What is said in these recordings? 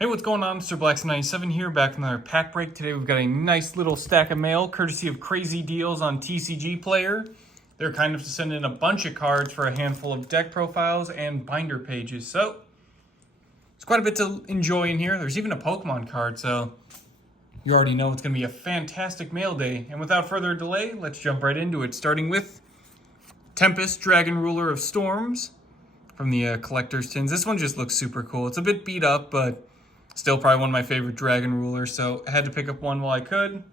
Hey, what's going on? Mr. Blackson97 here, back with another pack break. Today we've got a nice little stack of mail, courtesy of CrazyDealz on TCGPlayer. They're kind enough to send in a bunch of cards for a handful of deck profiles and binder pages. So, it's quite a bit to enjoy in here. There's even a Pokemon card, so you already know it's going to be a fantastic mail day. And without further delay, let's jump right into it, starting with Tempest, Dragon Ruler of Storms from the collector's tins. This one just looks super cool. It's a bit beat up, but still probably one of my favorite Dragon Rulers, so I had to pick up one while I could.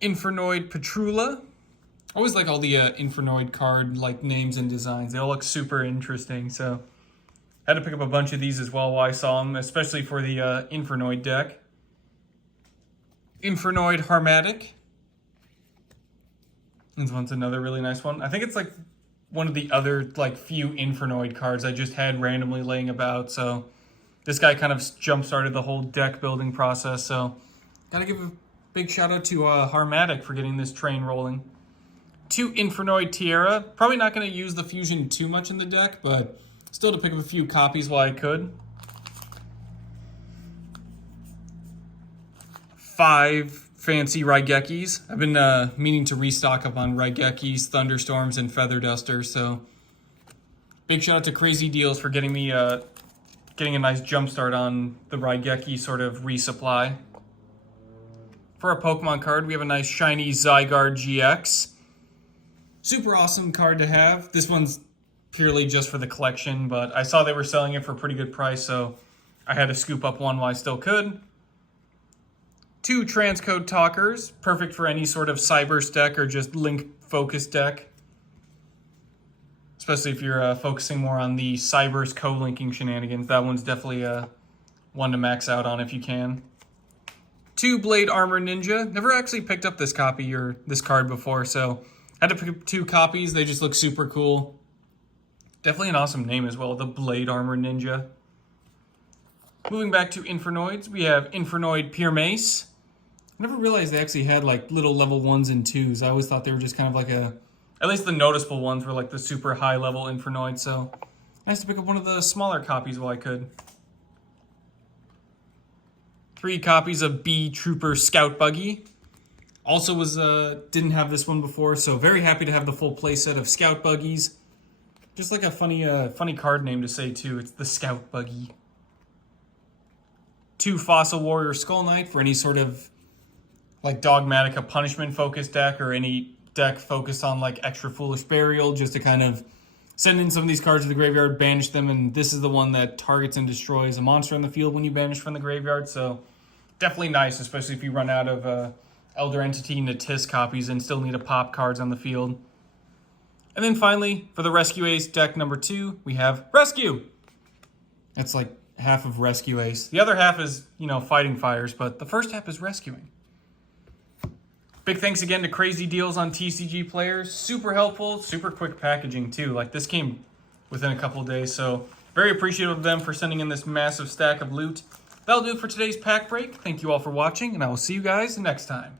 Infernoid Petrula. I always like all the Infernoid card names and designs. They all look super interesting, so I had to pick up a bunch of these as well while I saw them, especially for the Infernoid deck. Infernoid Harmatic. This one's another really nice one. I think it's like one of the other few Infernoid cards I just had randomly laying about, so this guy kind of jump-started the whole deck building process, so gotta give a big shout out to Harmatic for getting this train rolling. 2 Infernoid Tiara. Probably not going to use the fusion too much in the deck, but still to pick up a few copies while I could. 5 fancy Raigekis. I've been meaning to restock up on Raigekis, Thunderstorms, and Feather Dusters, so big shout out to CrazyDealz for getting me getting a nice jump start on the Raigeki sort of resupply. For our Pokemon card, we have a nice shiny Zygarde GX. Super awesome card to have. This one's purely just for the collection, but I saw they were selling it for a pretty good price, so I had to scoop up one while I still could. 2 Transcode Talkers, perfect for any sort of Cybers deck or just Link-focused deck. Especially if you're focusing more on the Cybers co-linking shenanigans. That one's definitely one to max out on if you can. 2 Blade Armor Ninja. Never actually picked up this copy or this card before, so had to pick up 2 copies. They just look super cool. Definitely an awesome name as well, the Blade Armor Ninja. Moving back to Infernoids, we have Infernoid Pure Mace. I never realized they actually had little level 1s and 2s. I always thought they were just kind of at least the noticeable ones were the super high level Infernoid, so nice to pick up one of the smaller copies while I could. 3 copies of B Trooper Scout Buggy. Also didn't have this one before, so very happy to have the full playset of Scout Buggies. Just a funny card name to say too. It's the Scout Buggy. 2 Fossil Warrior Skull Knight for any sort of Dogmatica punishment focused deck or any deck focused on extra foolish burial, just to kind of send in some of these cards to the graveyard, banish them, and this is the one that targets and destroys a monster on the field when you banish from the graveyard, so definitely nice, especially if you run out of Elder Entity Natis copies and still need to pop cards on the field. And then finally, for the Rescue Ace deck number 2, we have Rescue! That's half of Rescue Ace. The other half is, fighting fires, but the first half is rescuing. Big thanks again to CrazyDealz on TCGPlayer. Super helpful, super quick packaging too. This came within a couple of days, so very appreciative of them for sending in this massive stack of loot. That'll do it for today's pack break. Thank you all for watching, and I will see you guys next time.